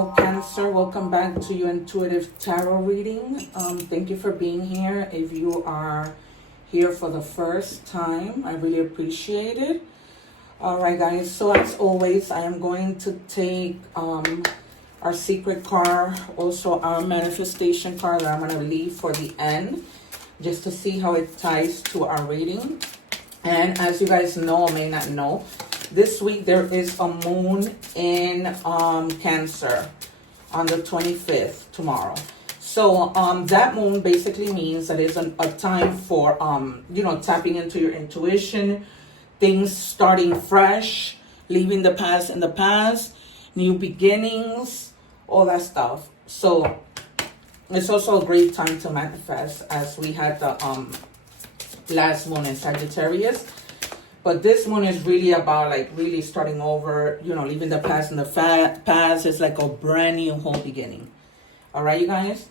Hello, Cancer. Welcome back to your intuitive tarot reading. Thank you for being here. If you are here for the first time, I really appreciate it. All right, guys. So as always, I am going to take our secret card, also our manifestation card that I'm going to leave for the end, just to see how it ties to our reading. And as you guys know or may not know, this week there is a moon in Cancer on the 25th, tomorrow. So that moon basically means that it's a time for, tapping into your intuition, things starting fresh, leaving the past in the past, new beginnings, all that stuff. So it's also a great time to manifest, as we had the last moon in Sagittarius. But this one is really about like really starting over, leaving the past in the past. It's like a brand new whole beginning. All right, you guys.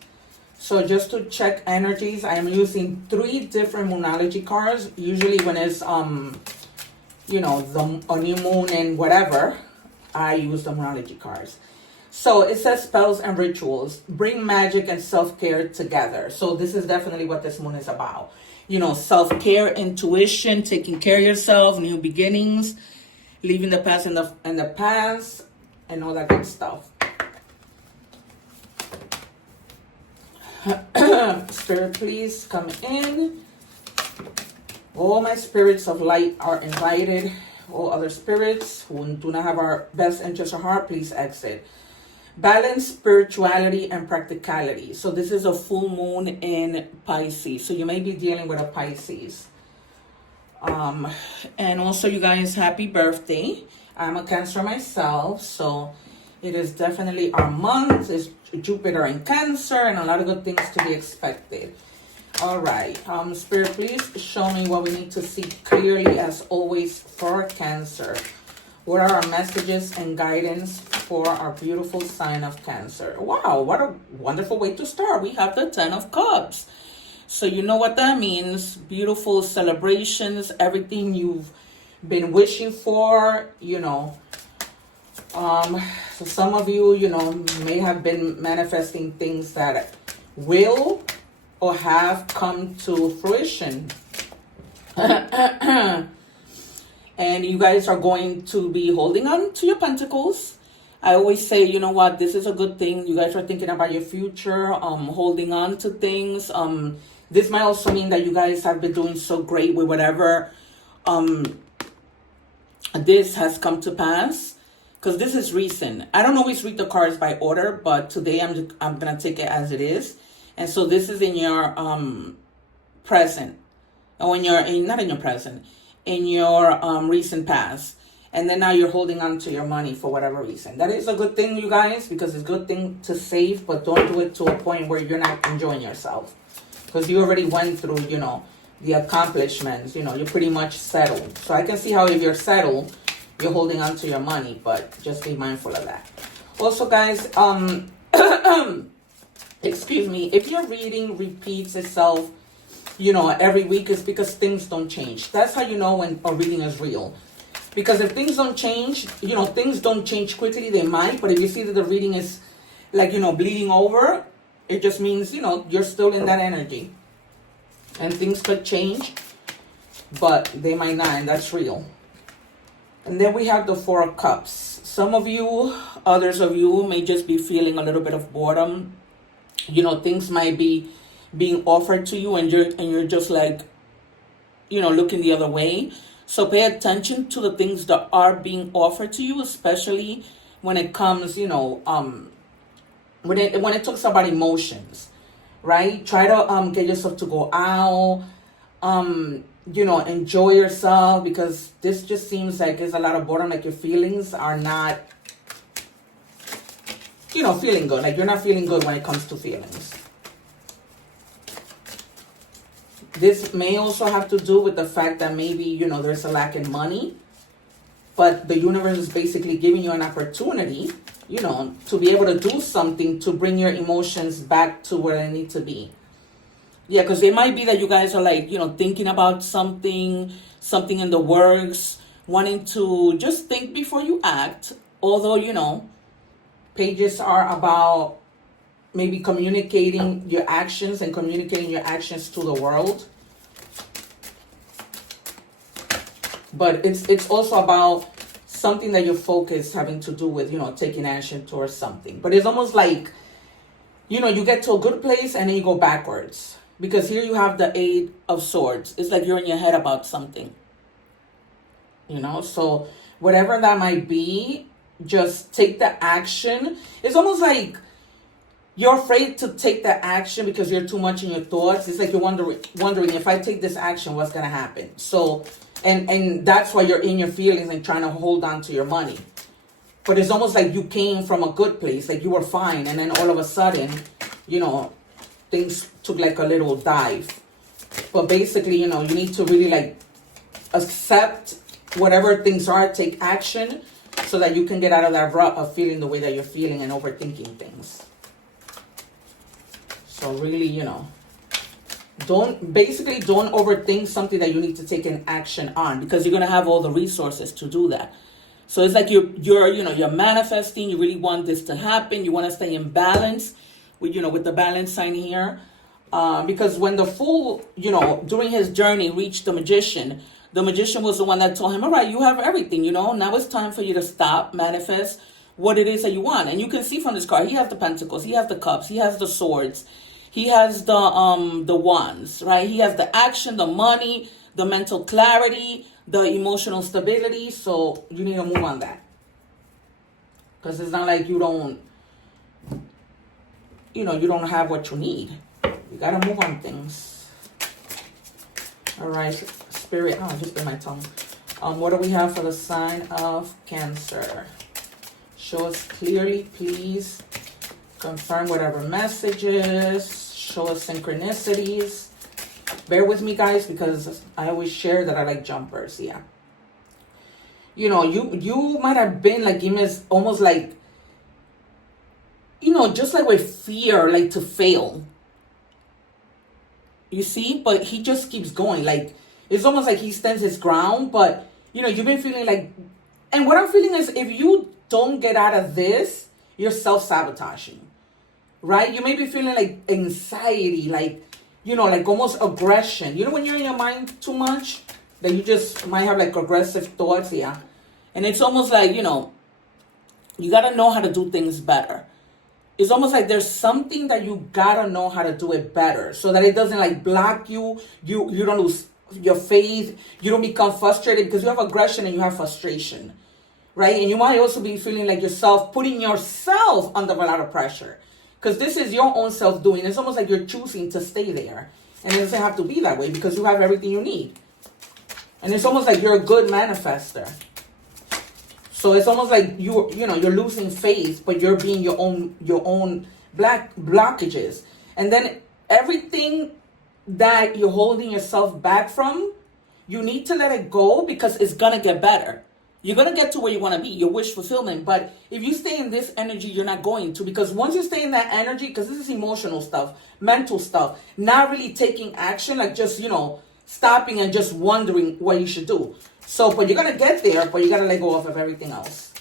So just to check energies, I am using 3 different moonology cards. Usually when it's, a new moon and whatever, I use the moonology cards. So it says spells and rituals. Bring magic and self-care together. So this is definitely what this moon is about. Self-care, intuition, taking care of yourself, new beginnings, leaving the past in the past, and all that good stuff. Spirit, please come in. All my spirits of light are invited. All other spirits who do not have our best interests at heart, please exit. Balance, spirituality, and practicality. So this is a full moon in Pisces. So you may be dealing with a Pisces. And also, you guys, happy birthday. I'm a Cancer myself. So it is definitely our month. It's Jupiter in Cancer and a lot of good things to be expected. All right. Spirit, please show me what we need to see clearly, as always, for Cancer. What are our messages and guidance for our beautiful sign of Cancer? Wow, what a wonderful way to start. We have the 10 of Cups. So you know what that means. Beautiful celebrations, everything you've been wishing for, So some of you, may have been manifesting things that will or have come to fruition. And you guys are going to be holding on to your pentacles. I always say, you know what, this is a good thing. You guys are thinking about your future, holding on to things. This might also mean that you guys have been doing so great with whatever this has come to pass. Because this is recent. I don't always read the cards by order, but today I'm going to take it as it is. And so this is in your present. Or when you're not in your present. In your recent past, and then now you're holding on to your money for whatever reason. That is a good thing, you guys, because it's a good thing to save, but don't do it to a point where you're not enjoying yourself, because you already went through, the accomplishments. You're pretty much settled. So I can see how if you're settled, you're holding on to your money, but just be mindful of that. Also, guys, excuse me, if your reading repeats itself every week, is because things don't change. That's how you know when a reading is real. Because if things don't change, things don't change quickly. They might, but if you see that the reading is like, bleeding over, it just means, you're still in that energy. And things could change, but they might not, and that's real. And then we have the 4 of Cups. Some of you, others of you may just be feeling a little bit of boredom. Things might be being offered to you, and you're just like, looking the other way. So pay attention to the things that are being offered to you, especially when it comes, when it talks about emotions, right? Try to get yourself to go out, enjoy yourself, because this just seems like there's a lot of boredom, like your feelings are not, feeling good. Like you're not feeling good when it comes to feelings. This may also have to do with the fact that maybe, there's a lack in money, but the universe is basically giving you an opportunity, to be able to do something to bring your emotions back to where they need to be. Yeah, because it might be that you guys are like, thinking about something in the works, wanting to just think before you act. Although, pages are about maybe communicating your actions and communicating your actions to the world. But it's also about something that your focus having to do with, taking action towards something. But it's almost like, you get to a good place and then you go backwards. Because here you have the Eight of Swords. It's like you're in your head about something. So whatever that might be, just take the action. It's almost like you're afraid to take the action because you're too much in your thoughts. It's like you're wondering if I take this action, what's going to happen? So, and that's why you're in your feelings and trying to hold on to your money. But it's almost like you came from a good place, like you were fine. And then all of a sudden, things took like a little dive. But basically, you need to really like accept whatever things are, take action so that you can get out of that rut of feeling the way that you're feeling and overthinking things. So really, don't overthink something that you need to take an action on, because you're going to have all the resources to do that. So it's like you're manifesting, you really want this to happen, you want to stay in balance with the balance sign here. Because when the Fool, during his journey reached the Magician was the one that told him, all right, you have everything, now it's time for you to stop, manifest what it is that you want. And you can see from this card, he has the Pentacles, he has the Cups, he has the Swords, he has the Wands, right? He has the action, the money, the mental clarity, the emotional stability. So you need to move on that. Because it's not like you don't have what you need. You got to move on things. All right, Spirit. Oh, I just bit my tongue. What do we have for the sign of Cancer? Show us clearly, please. Confirm whatever messages. Show us synchronicities. Bear with me, guys, because I always share that I like jumpers. Yeah. You might have been like almost like, just like with fear, like to fail. You see? But he just keeps going. Like, it's almost like he stands his ground. But, you've been feeling like... And what I'm feeling is if you don't get out of this, you're self-sabotaging. Right? You may be feeling like anxiety, like, like almost aggression. When you're in your mind too much, that you just might have like aggressive thoughts. Yeah. And it's almost like, you got to know how to do things better. It's almost like there's something that you gotta know how to do it better so that it doesn't like block you. You don't lose your faith. You don't become frustrated because you have aggression and you have frustration, right? And you might also be feeling like putting yourself under a lot of pressure because this is your own self doing. It's almost like you're choosing to stay there, and it doesn't have to be that way because you have everything you need. And it's almost like you're a good manifester. So it's almost like you're losing faith, but you're being your own black blockages. And then everything that you're holding yourself back from, you need to let it go because it's going to get better. You're going to get to where you want to be, your wish fulfillment. But if you stay in this energy, you're not going to. Because once you stay in that energy, because this is emotional stuff, mental stuff, not really taking action, like just, stopping and just wondering what you should do. So, but you're going to get there, but you got to let go of everything else.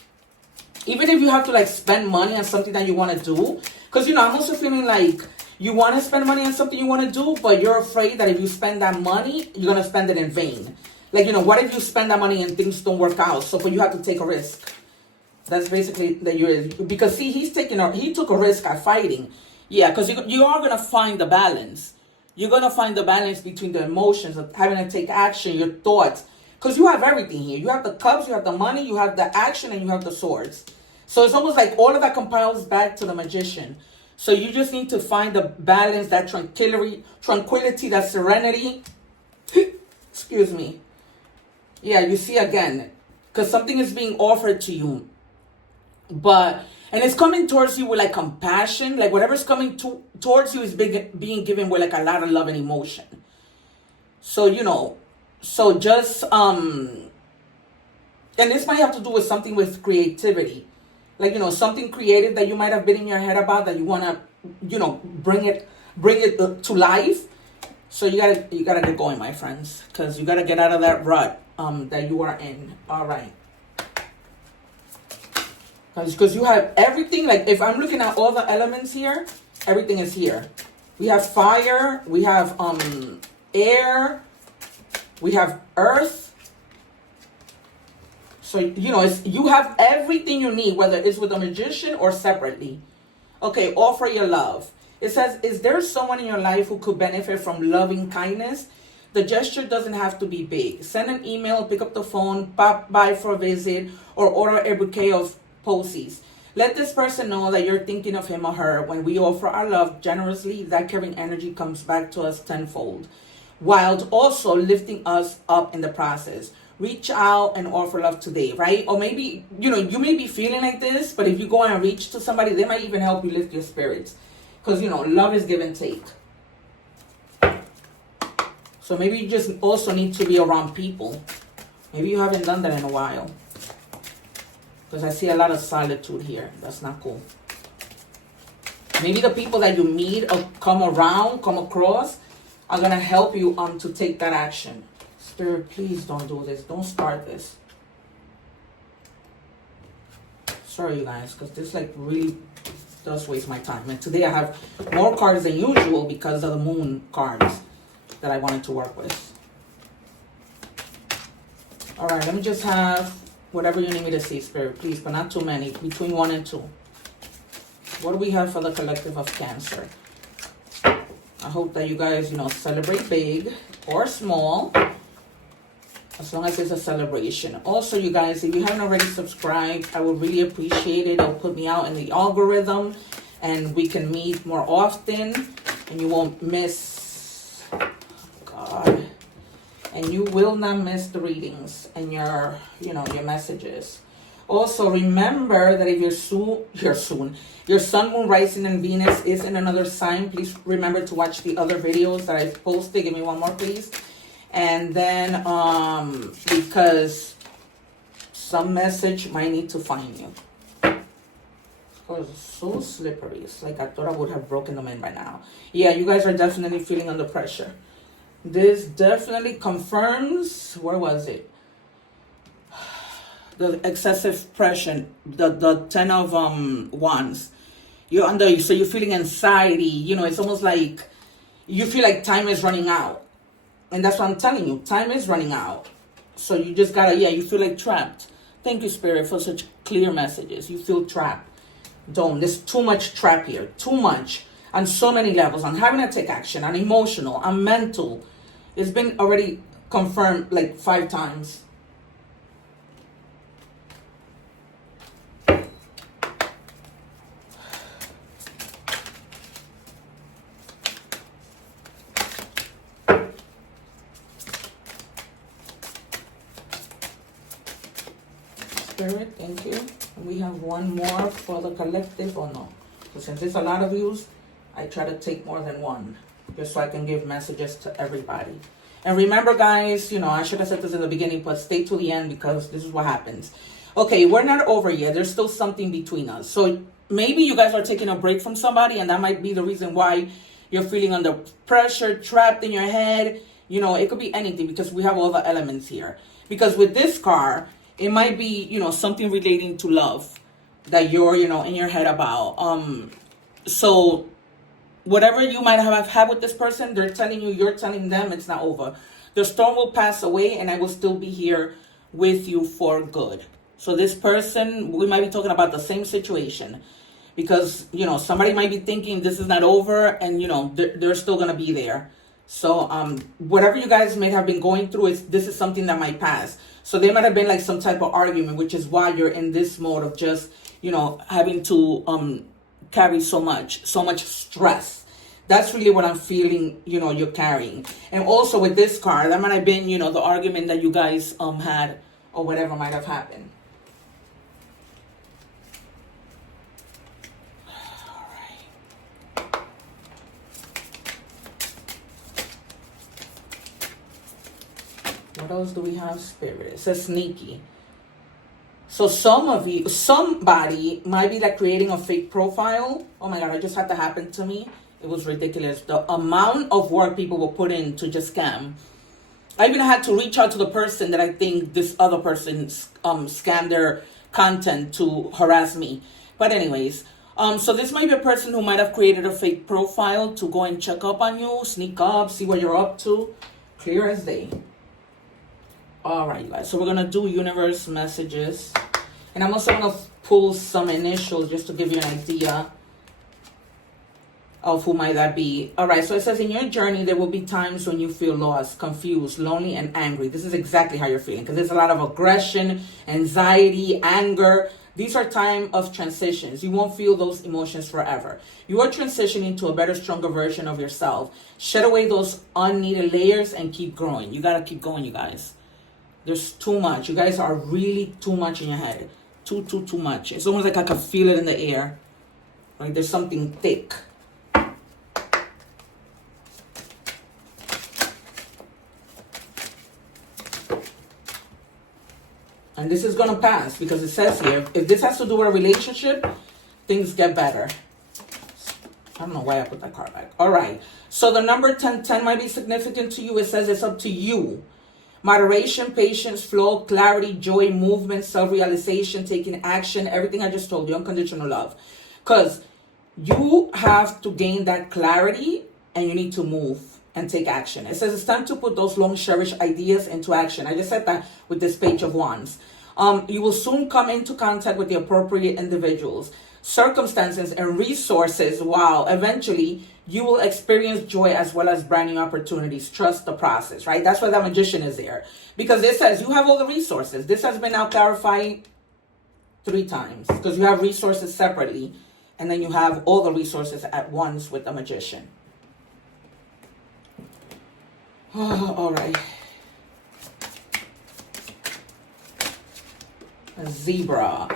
Even if you have to like spend money on something that you want to do. Because, I'm also feeling like you want to spend money on something you want to do, but you're afraid that if you spend that money, you're going to spend it in vain. Like, what if you spend that money and things don't work out? So, but you have to take a risk. That's basically because see, he took a risk at fighting. Yeah, because you are going to find the balance. You're going to find the balance between the emotions of having to take action, your thoughts. Because you have everything here. You have the cups, you have the money, you have the action, and you have the swords. So it's almost like all of that compiles back to the Magician. So you just need to find the balance, that tranquility, that serenity. Excuse me. Yeah, you see again. Because something is being offered to you. And it's coming towards you with like compassion. Like whatever's coming towards you is being given with like a lot of love and emotion. So, so just, and this might have to do with something with creativity. Like, something creative that you might have been in your head about that you want to, bring it to life. So you gotta get going, my friends, because you gotta get out of that rut, that you are in. All right. Because you have everything. Like if I'm looking at all the elements here, everything is here. We have fire, we have air, we have earth. So, you know, you have everything you need, whether it's with a magician or separately. Okay, offer your love. It says, is there someone in your life who could benefit from loving kindness? The gesture doesn't have to be big. Send an email, pick up the phone, pop by for a visit, or order a bouquet of posies. Let this person know that you're thinking of him or her. When we offer our love generously, that caring energy comes back to us tenfold, while also lifting us up in the process. Reach out and offer love today, right? Or maybe, you know, you may be feeling like this, but if you go and reach to somebody, they might even help you lift your spirits. Because, you know, love is give and take. So maybe you just also need to be around people. Maybe you haven't done that in a while. Because I see a lot of solitude here. That's not cool. Maybe the people that you meet or come across, are going to help you to take that action. Spirit, please don't do this. Don't start this. Sorry, you guys, because this like really does waste my time. And today I have more cards than usual because of the moon cards that I wanted to work with. All right, let me just have whatever you need me to see, Spirit, please, but not too many. Between 1 and 2. What do we have for the collective of Cancer? I hope that you guys, you know, celebrate big or small, as long as it's a celebration. Also, you guys, if you haven't already subscribed, I would really appreciate it. It'll put me out in the algorithm, and we can meet more often, and you won't miss, God, and you will not miss the readings and your, you know, your messages. Also, remember that if your sun, moon, rising, and Venus is in another sign, please remember to watch the other videos that I've posted. Give me one more, please. And then, because some message might need to find you. Oh, it's so slippery. It's like I thought I would have broken them in by now. Yeah, you guys are definitely feeling under pressure. This definitely confirms, where was it? The excessive pressure, the 10 of wands. So you're feeling anxiety. You know, it's almost like you feel like time is running out. And that's what I'm telling you. Time is running out. So you just gotta, you feel like trapped. Thank you, Spirit, for such clear messages. You feel trapped. There's too much trap here. Too much. On so many levels. On having to take action. On emotional. On mental. It's been already confirmed like 5 times. Spirit, thank you. And we have one more for the collective, or no? So since there's a lot of views, I try to take more than one, just so I can give messages to everybody. And remember, guys, you know, I should have said this in the beginning, but stay to the end because this is what happens. Okay, we're not over yet. There's still something between us. So maybe you guys are taking a break from somebody, and that might be the reason why you're feeling under pressure, trapped in your head. You know, it could be anything because we have all the elements here. Because with this card, it might be, you know, something relating to love that you're, you know, in your head about. So whatever you might have had with this person, they're telling you, you're telling them it's not over. The storm will pass away and I will still be here with you for good. So this person, we might be talking about the same situation because, you know, somebody might be thinking this is not over and, you know, they're still going to be there. So whatever you guys may have been going through, this is something that might pass. So there might have been like some type of argument, which is why you're in this mode of just, you know, having to carry so much stress. That's really what I'm feeling, you know, you're carrying. And also with this card, that might have been, you know, the argument that you guys had or whatever might have happened. What else do we have, Spirit? It says sneaky. So somebody might be like creating a fake profile. Oh my God, it just had to happen to me. It was ridiculous. The amount of work people will put in to just scam. I even had to reach out to the person that I think this other person scammed their content to harass me. But anyways, so this might be a person who might have created a fake profile to go and check up on you, sneak up, see what you're up to. Clear as day. All right, guys. So we're going to do universe messages. And I'm also going to pull some initials just to give you an idea of who might that be. All right, so it says in your journey, there will be times when you feel lost, confused, lonely, and angry. This is exactly how you're feeling because there's a lot of aggression, anxiety, anger. These are time of transitions. You won't feel those emotions forever. You are transitioning to a better, stronger version of yourself. Shed away those unneeded layers and keep growing. You got to keep going, you guys. There's too much. You guys are really too much in your head. Too much. It's almost like I can feel it in the air. Like there's something thick. And this is going to pass because it says here, if this has to do with a relationship, things get better. I don't know why I put that card back. All right. So the number 1010 might be significant to you. It says it's up to you. Moderation, patience, flow, clarity, joy, movement, self-realization, taking action, everything I just told you, unconditional love. Because you have to gain that clarity and you need to move and take action. It says it's time to put those long cherished ideas into action. I just said that with this Page of Wands. You will soon come into contact with the appropriate individuals, circumstances, and resources. Wow. Eventually, you will experience joy as well as brand new opportunities. Trust the process, right? That's why the Magician is there. Because it says you have all the resources. This has been now clarified 3 times. Because you have resources separately. And then you have all the resources at once with the Magician. Oh, all right. A zebra.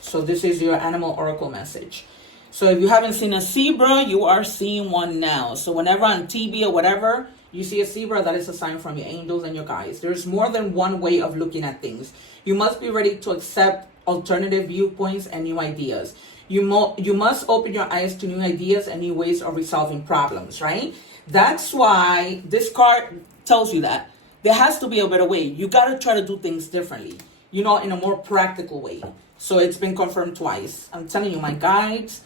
So this is your animal oracle message. So if you haven't seen a zebra, you are seeing one now. So whenever on TV or whatever, you see a zebra, that is a sign from your angels and your guides. There's more than one way of looking at things. You must be ready to accept alternative viewpoints and new ideas. You must open your eyes to new ideas and new ways of resolving problems, right? That's why this card tells you that. There has to be a better way. You got to try to do things differently, in a more practical way. So it's been confirmed twice. I'm telling you, my guides,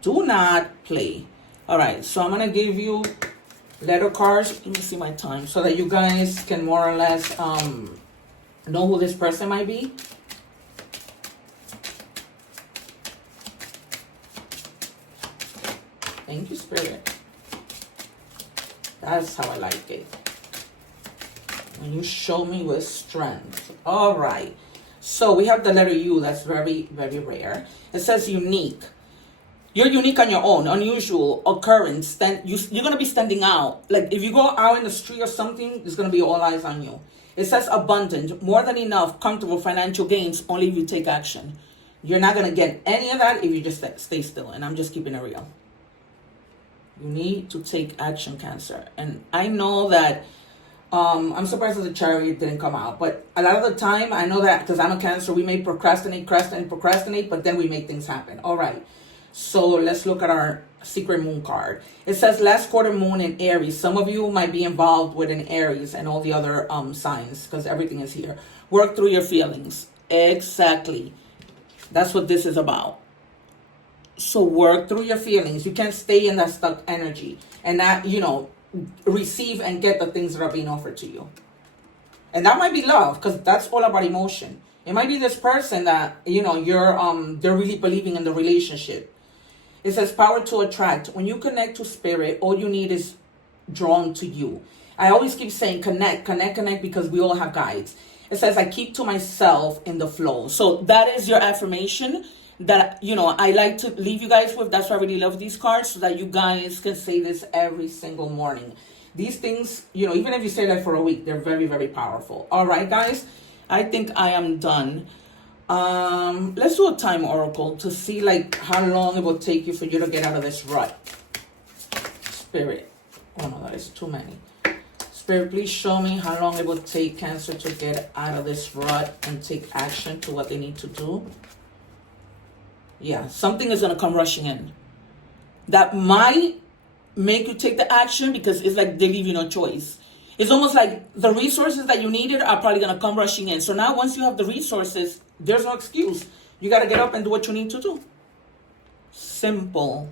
do not play. All right, so I'm going to give you letter cards. Let me see my time so that you guys can more or less know who this person might be. Thank you, Spirit. That's how I like it. When you show me with strength. All right. So we have the letter U. That's very, very rare. It says unique. You're unique on your own. Unusual occurrence. You're going to be standing out. Like if you go out in the street or something, there's going to be all eyes on you. It says abundant. More than enough. Comfortable financial gains. Only if you take action. You're not going to get any of that if you just stay still. And I'm just keeping it real. You need to take action, Cancer. And I know that I'm surprised that the Chariot didn't come out. But a lot of the time, I know that because I'm a Cancer, we may procrastinate, but then we make things happen. All right. So let's look at our secret moon card. It says last quarter moon in Aries. Some of you might be involved with an Aries and all the other signs because everything is here. Work through your feelings. Exactly. That's what this is about. So work through your feelings. You can't stay in that stuck energy and not, receive and get the things that are being offered to you. And that might be love because that's all about emotion. It might be this person that, they're really believing in the relationship. It says power to attract. When you connect to spirit, all you need is drawn to you. I always keep saying connect, because we all have guides. It says I keep to myself in the flow. So that is your affirmation that, I like to leave you guys with. That's why I really love these cards so that you guys can say this every single morning. These things, even if you say that for a week, they're very, very powerful. All right, guys, I think I am done. Let's do a time oracle to see how long it will take you for you to get out of this rut. Spirit. Oh no, that is too many. Spirit, please show me how long it will take Cancer to get out of this rut and take action to what they need to do. Yeah, something is going to come rushing in. That might make you take the action because it's like they leave you no choice. It's almost like the resources that you needed are probably going to come rushing in. So now once you have the resources, there's no excuse. You got to get up and do what you need to do. Simple.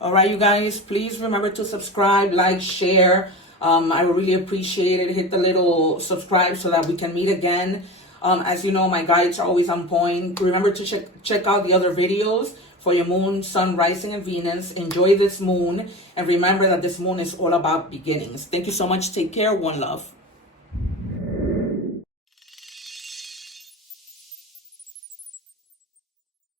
All right, you guys, please remember to subscribe, like, share. I would really appreciate it. Hit the little subscribe so that we can meet again. As you know, my guides are always on point. Remember to check out the other videos for your moon, sun, rising, and Venus. Enjoy this moon. And remember that this moon is all about beginnings. Thank you so much. Take care. One love.